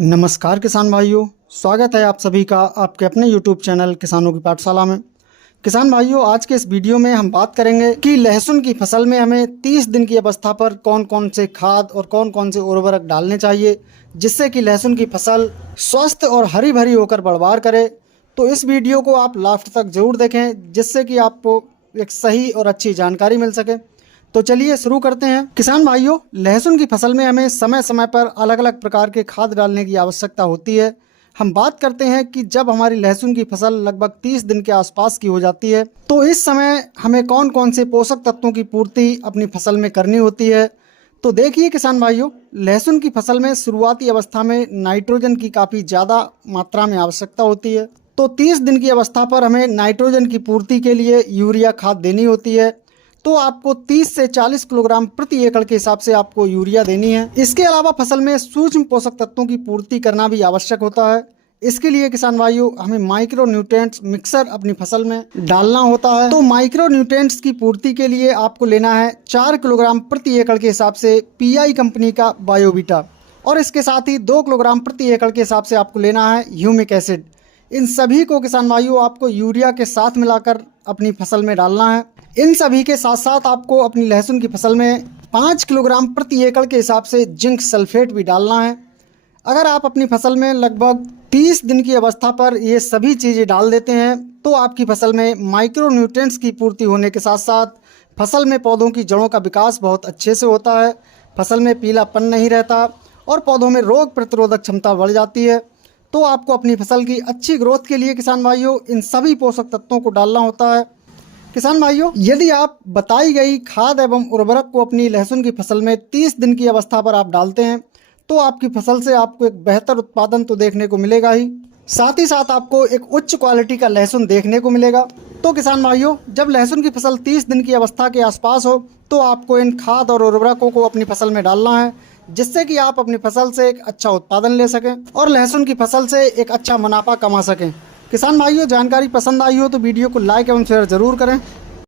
नमस्कार किसान भाइयों, स्वागत है आप सभी का आपके अपने YouTube चैनल किसानों की पाठशाला में। किसान भाइयों, आज के इस वीडियो में हम बात करेंगे कि लहसुन की फसल में हमें 30 दिन की अवस्था पर कौन कौन से खाद और कौन कौन से उर्वरक डालने चाहिए जिससे कि लहसुन की फसल स्वस्थ और हरी भरी होकर बढ़वार करे। तो इस वीडियो को आप लास्ट तक जरूर देखें जिससे कि आपको एक सही और अच्छी जानकारी मिल सके। तो चलिए शुरू करते हैं। किसान भाइयों, लहसुन की फसल में हमें समय समय पर अलग अलग प्रकार के खाद डालने की आवश्यकता होती है। हम बात करते हैं कि जब हमारी लहसुन की फसल लगभग 30 दिन के आसपास की हो जाती है तो इस समय हमें कौन कौन से पोषक तत्वों की पूर्ति अपनी फसल में करनी होती है। तो देखिए किसान भाइयों, लहसुन की फसल में शुरुआती अवस्था में नाइट्रोजन की काफ़ी ज़्यादा मात्रा में आवश्यकता होती है। तो 30 दिन की अवस्था पर हमें नाइट्रोजन की पूर्ति के लिए यूरिया खाद देनी होती है। तो आपको 30 से 40 किलोग्राम प्रति एकड़ के हिसाब से आपको यूरिया देनी है। इसके अलावा फसल में सूक्ष्म पोषक तत्वों की पूर्ति करना भी आवश्यक होता है। इसके लिए किसान भाइयों हमें माइक्रो न्यूट्रिएंट्स मिक्सर अपनी फसल में डालना होता है। तो माइक्रो न्यूट्रिएंट्स की पूर्ति के लिए आपको लेना है 4 किलोग्राम प्रति एकड़ के हिसाब से पीआई कंपनी का बायोवीटा, और इसके साथ ही 2 किलोग्राम प्रति एकड़ के हिसाब से आपको लेना है ह्यूमिक एसिड। इन सभी को किसान भाइयों आपको यूरिया के साथ मिलाकर अपनी फसल में डालना है। इन सभी के साथ साथ आपको अपनी लहसुन की फसल में 5 किलोग्राम प्रति एकड़ के हिसाब से जिंक सल्फेट भी डालना है। अगर आप अपनी फसल में लगभग 30 दिन की अवस्था पर ये सभी चीज़ें डाल देते हैं तो आपकी फसल में माइक्रो न्यूट्रिएंट्स की पूर्ति होने के साथ साथ फसल में पौधों की जड़ों का विकास बहुत अच्छे से होता है, फसल में पीलापन नहीं रहता और पौधों में रोग प्रतिरोधक क्षमता बढ़ जाती है। तो आपको अपनी फसल की अच्छी ग्रोथ के लिए किसान भाइयों इन सभी पोषक तत्वों को डालना होता है। किसान भाइयों, यदि आप बताई गई खाद एवं उर्वरक को अपनी लहसुन की फसल में 30 दिन की अवस्था पर आप डालते हैं तो आपकी फसल से आपको एक बेहतर उत्पादन तो देखने को मिलेगा ही, साथ ही साथ आपको एक उच्च क्वालिटी का लहसुन देखने को मिलेगा। तो किसान भाइयों, जब लहसुन की फसल 30 दिन की अवस्था के आसपास हो तो आपको इन खाद और उर्वरकों को अपनी फसल में डालना है जिससे कि आप अपनी फसल से एक अच्छा उत्पादन ले सकें और लहसुन की फसल से एक अच्छा मुनाफा कमा सकें। किसान भाइयों, जानकारी पसंद आई हो तो वीडियो को लाइक एवं शेयर जरूर करें।